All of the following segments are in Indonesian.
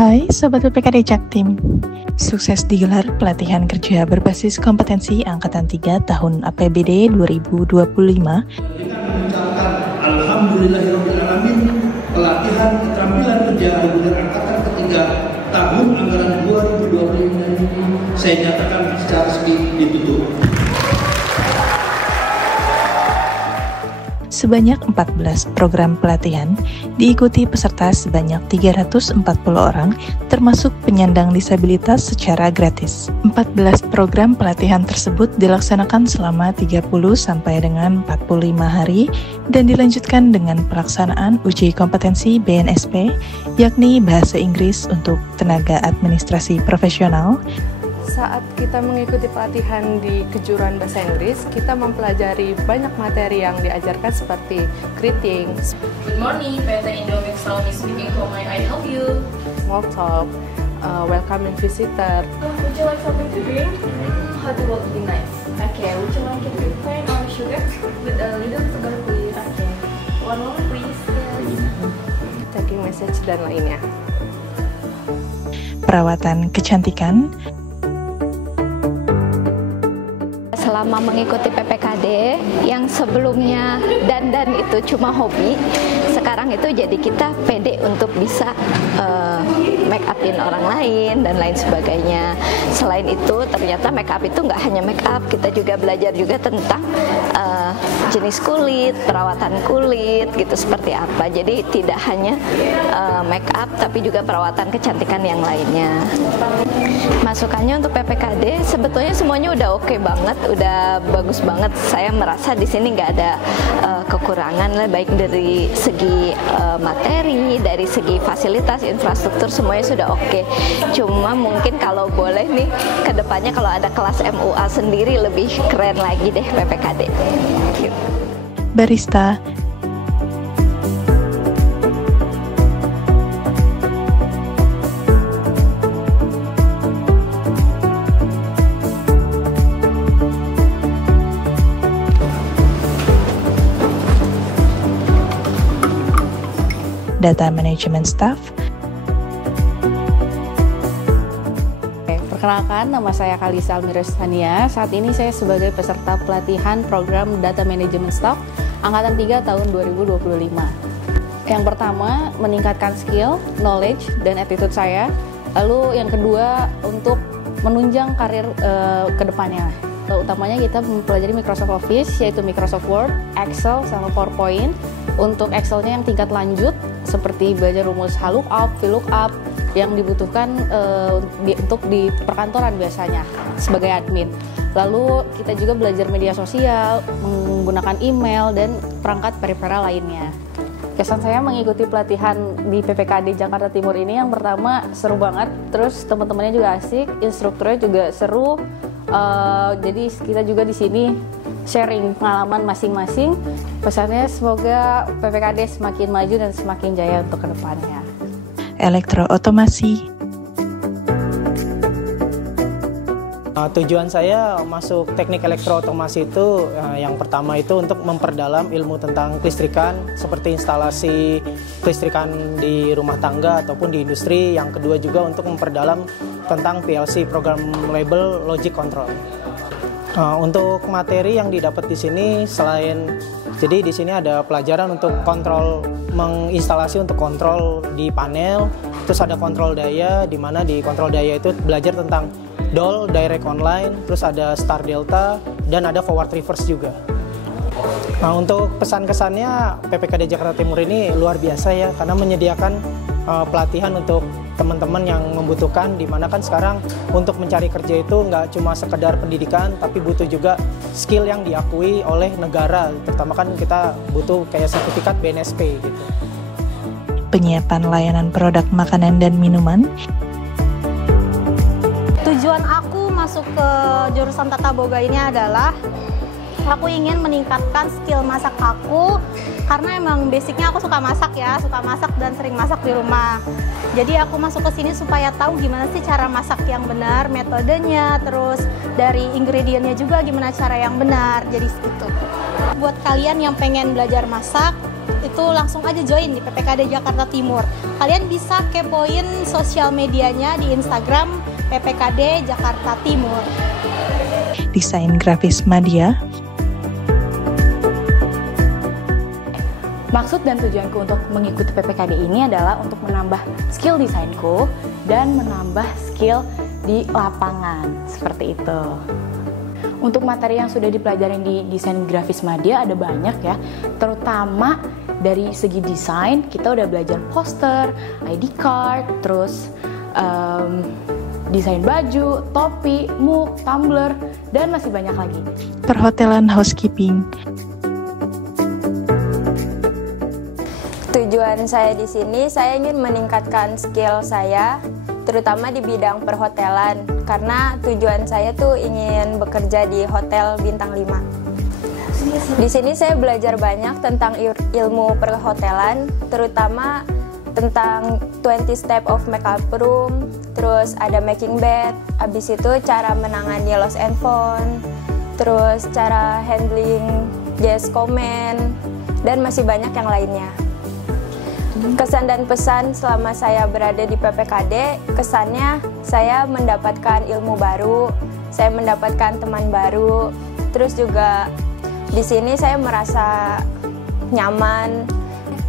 Hai Sobat PPKD Jaktim, sukses digelar pelatihan kerja berbasis kompetensi Angkatan 3 tahun APBD 2025. Kita mengucapkan Alhamdulillahirrahmanirrahim pelatihan keterampilan kerja reguler Angkatan ketiga tahun anggaran 2025 ini saya nyatakan secara resmi ditutup. Sebanyak 14 program pelatihan diikuti peserta sebanyak 340 orang, termasuk penyandang disabilitas secara gratis. 14 program pelatihan tersebut dilaksanakan selama 30 sampai dengan 45 hari dan dilanjutkan dengan pelaksanaan uji kompetensi BNSP, yakni Bahasa Inggris untuk tenaga administrasi profesional. Saat kita mengikuti pelatihan di kejuruan bahasa Inggris, kita mempelajari banyak materi yang diajarkan seperti greeting. Good morning, PT Indo Mixology speaking. How may I help you? Small talk, welcoming visitor. Would you like something to drink? Hot water would be nice. Okay, would you like it with plain or sugar? With a little sugar, please. Okay. One more, please. Yes. Taking message dan lainnya. Perawatan kecantikan. Selama mengikuti PPKD yang sebelumnya dandan itu cuma hobi, sekarang itu jadi kita pede untuk bisa make upin orang lain dan lain sebagainya. Selain itu ternyata make up itu nggak hanya make up, kita juga belajar juga tentang jenis kulit, perawatan kulit gitu seperti apa. Jadi tidak hanya make up tapi juga perawatan kecantikan yang lainnya. Masukannya untuk PPKD sebetulnya semuanya udah oke banget, udah bagus banget. Saya merasa di sini nggak ada kekurangan lah, baik dari segi materi, dari segi fasilitas, infrastruktur semuanya sudah oke. Cuma mungkin kalau boleh nih kedepannya kalau ada kelas MUA sendiri lebih keren lagi deh PPKD. Barista. Data Management Staff. Perkenalkan, nama saya Kalisa Almirestania. Saat ini saya sebagai peserta pelatihan program Data Management Staff Angkatan 3 tahun 2025. Yang pertama, meningkatkan skill, knowledge, dan attitude saya. Lalu yang kedua, untuk menunjang karir ke depannya. Utamanya kita mempelajari Microsoft Office, yaitu Microsoft Word, Excel, sama PowerPoint. Untuk Excelnya yang tingkat lanjut, seperti belajar rumus VLOOKUP, VLOOKUP, yang dibutuhkan untuk di perkantoran biasanya sebagai admin. Lalu kita juga belajar media sosial, menggunakan email, dan perangkat peripheral lainnya. Kesan saya mengikuti pelatihan di PPKD Jakarta Timur ini, yang pertama seru banget, terus teman-temannya juga asik, instrukturnya juga seru. Jadi kita juga di sini sharing pengalaman masing-masing. Pesannya semoga PPKD semakin maju dan semakin jaya untuk kedepannya. Elektrootomasi. Tujuan saya masuk teknik elektrootomasi itu yang pertama itu untuk memperdalam ilmu tentang kelistrikan seperti instalasi kelistrikan di rumah tangga ataupun di industri. Yang kedua juga untuk memperdalam tentang PLC, program label logic control. Untuk materi yang didapat di sini jadi di sini ada pelajaran untuk kontrol, menginstalasi untuk kontrol di panel, terus ada kontrol daya, di mana di kontrol daya itu belajar tentang DOL, direct online, terus ada star delta, dan ada forward reverse juga. Nah, untuk pesan-kesannya PPKD Jakarta Timur ini luar biasa ya, karena menyediakan pelatihan untuk teman-teman yang membutuhkan, dimana kan sekarang untuk mencari kerja itu nggak cuma sekedar pendidikan, tapi butuh juga skill yang diakui oleh negara, terutama kan kita butuh kayak sertifikat BNSP gitu. Penyiapan layanan produk makanan dan minuman. Tujuan aku masuk ke jurusan Tata Boga ini adalah aku ingin meningkatkan skill masak aku, karena emang basicnya aku suka masak dan sering masak di rumah. Jadi aku masuk ke sini supaya tahu gimana sih cara masak yang benar, metodenya, terus dari ingredientnya juga gimana cara yang benar. Jadi gitu. Buat kalian yang pengen belajar masak, itu langsung aja join di PPKD Jakarta Timur. Kalian bisa kepoin sosial medianya di Instagram PPKD Jakarta Timur. Desain grafis media. Maksud dan tujuanku untuk mengikuti PPKD ini adalah untuk menambah skill desainku dan menambah skill di lapangan, seperti itu. Untuk materi yang sudah dipelajari di desain grafis media ada banyak ya, terutama dari segi desain kita udah belajar poster, ID card, terus desain baju, topi, mug, tumbler, dan masih banyak lagi. Perhotelan housekeeping. Tujuan saya di sini, saya ingin meningkatkan skill saya, terutama di bidang perhotelan, karena tujuan saya tuh ingin bekerja di hotel bintang 5. Di sini saya belajar banyak tentang ilmu perhotelan, terutama tentang 20 step of makeup room, terus ada making bed, habis itu cara menangani lost and found, terus cara handling guest comment, dan masih banyak yang lainnya. Kesan dan pesan selama saya berada di PPKD, kesannya saya mendapatkan ilmu baru, saya mendapatkan teman baru, terus juga di sini saya merasa nyaman.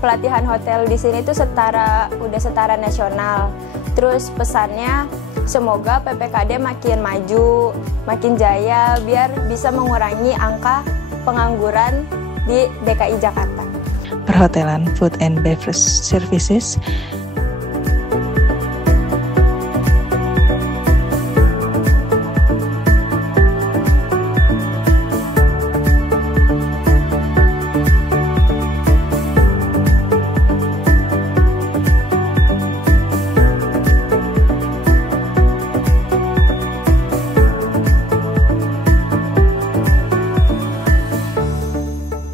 Pelatihan hotel di sini tuh udah setara nasional. Terus pesannya semoga PPKD makin maju, makin jaya biar bisa mengurangi angka pengangguran di DKI Jakarta. Perhotelan, food and beverage services.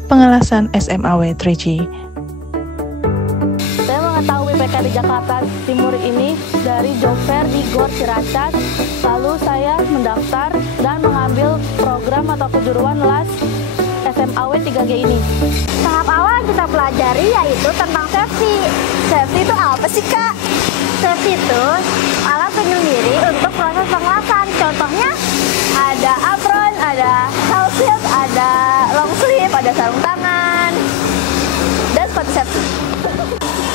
Pengelasan SMAW 3G. Saya mengetahui PPKD Jakarta Timur ini dari job fair di GOR Ciracas. Lalu saya mendaftar dan mengambil program atau kejuruan LAS SMAW 3G ini. Tahap awal kita pelajari yaitu tentang safety. Safety itu apa sih, Kak? Safety itu alat penyendiri untuk proses pengelasan. Contohnya ada apron, ada high shield, ada long sleeve, ada sarung tangan, dan sepatu safety.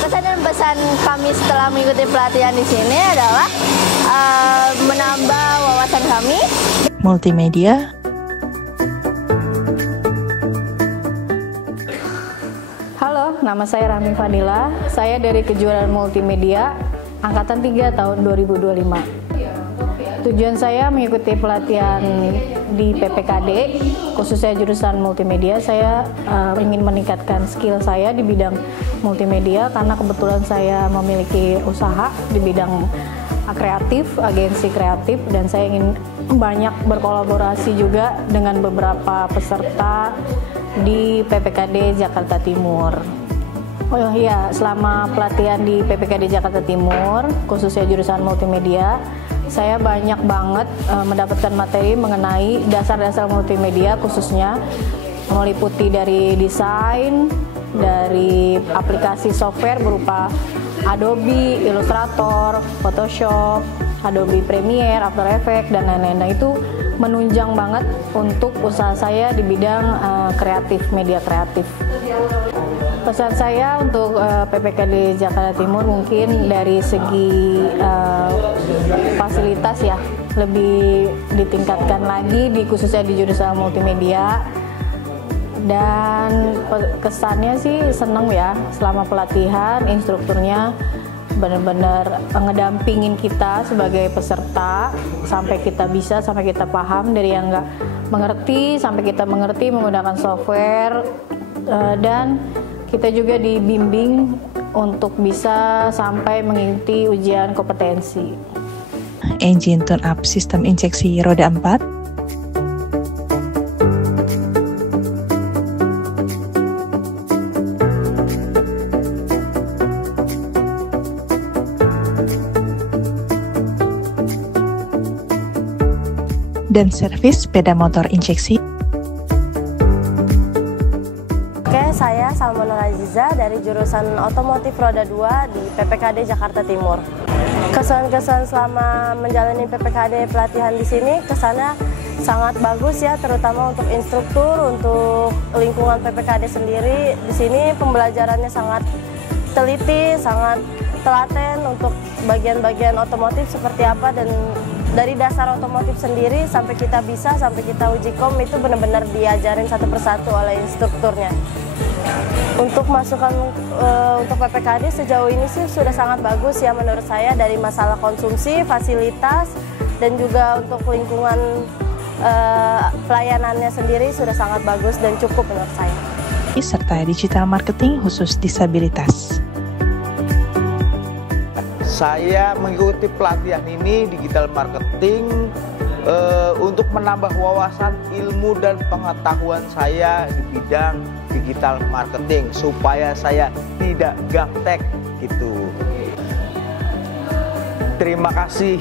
Kesan dan pesan kami setelah mengikuti pelatihan di sini adalah menambah wawasan kami. Multimedia. Halo, nama saya Rahmi Fadila. Saya dari kejuaraan multimedia Angkatan 3 tahun 2025. Tujuan saya mengikuti pelatihan di PPKD, khususnya jurusan multimedia. Saya ingin meningkatkan skill saya di bidang multimedia karena kebetulan saya memiliki usaha di bidang kreatif, agensi kreatif, dan saya ingin banyak berkolaborasi juga dengan beberapa peserta di PPKD Jakarta Timur. Oh iya, selama pelatihan di PPKD Jakarta Timur, khususnya jurusan multimedia, saya banyak banget mendapatkan materi mengenai dasar-dasar multimedia, khususnya meliputi dari desain, dari aplikasi software berupa Adobe, Illustrator, Photoshop, Adobe Premiere, After Effects, dan lain-lain. Nah, itu menunjang banget untuk usaha saya di bidang kreatif, media kreatif. Pesan saya untuk PPKD Jakarta Timur mungkin dari segi fasilitas ya, lebih ditingkatkan lagi khususnya di jurusan multimedia. Dan kesannya sih seneng ya, selama pelatihan instrukturnya benar-benar ngedampingin kita sebagai peserta sampai kita bisa, sampai kita paham, dari yang nggak mengerti sampai kita mengerti menggunakan software, dan kita juga dibimbing untuk bisa sampai mengikuti ujian kompetensi. Engine tune up sistem injeksi roda 4. Dan servis sepeda motor injeksi. Oke, saya Salma Nur Aziza Eka dari jurusan Otomotif Roda 2 di PPKD Jakarta Timur. Kesan-kesan selama menjalani PPKD pelatihan di sini, kesannya sangat bagus ya, terutama untuk instruktur, untuk lingkungan PPKD sendiri. Di sini pembelajarannya sangat teliti, sangat telaten untuk bagian-bagian otomotif seperti apa, dan dari dasar otomotif sendiri sampai kita uji kom itu benar-benar diajarin satu persatu oleh instrukturnya. Untuk masukan untuk PPKD sejauh ini sih sudah sangat bagus ya menurut saya, dari masalah konsumsi, fasilitas, dan juga untuk lingkungan pelayanannya sendiri sudah sangat bagus dan cukup menurut saya. Serta digital marketing khusus disabilitas. Saya mengikuti pelatihan ini digital marketing untuk menambah wawasan ilmu dan pengetahuan saya di bidang digital marketing supaya saya tidak gaptek gitu. Terima kasih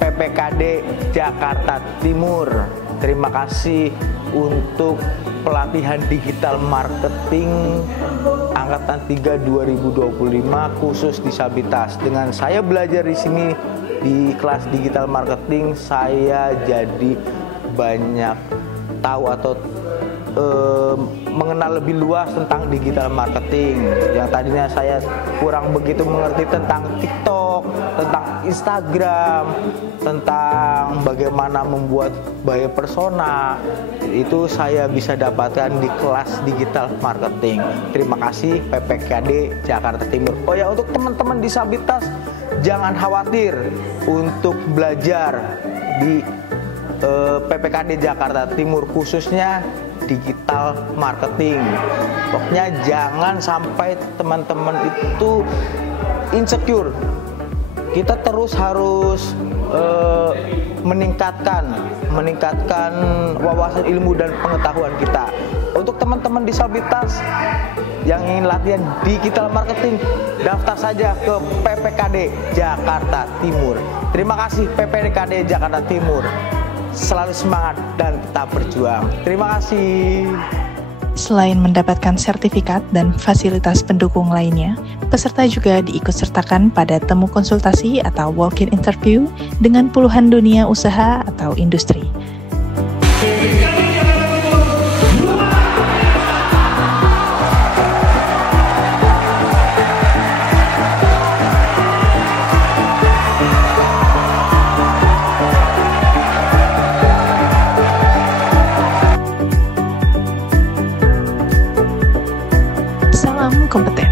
PPKD Jakarta Timur. Terima kasih untuk pelatihan digital marketing Angkatan 3 2025 khusus disabilitas. Dengan saya belajar di sini di kelas digital marketing, saya jadi banyak tahu atau mengenal lebih luas tentang digital marketing. Yang tadinya saya kurang begitu mengerti tentang TikTok, tentang Instagram, tentang bagaimana membuat bio persona, itu saya bisa dapatkan di kelas digital marketing. Terima kasih PPKD Jakarta Timur. Oh ya, untuk teman-teman disabilitas jangan khawatir untuk belajar di PPKD Jakarta Timur khususnya digital marketing. Pokoknya jangan sampai teman-teman itu insecure. Kita terus harus meningkatkan wawasan ilmu dan pengetahuan kita. Untuk teman-teman disabilitas yang ingin latihan digital marketing, daftar saja ke PPKD Jakarta Timur. Terima kasih PPKD Jakarta Timur. Selalu semangat dan tetap berjuang. Terima kasih. Selain mendapatkan sertifikat dan fasilitas pendukung lainnya, peserta juga diikutsertakan pada temu konsultasi atau walk-in interview dengan puluhan dunia usaha atau industri. Salam kompeten.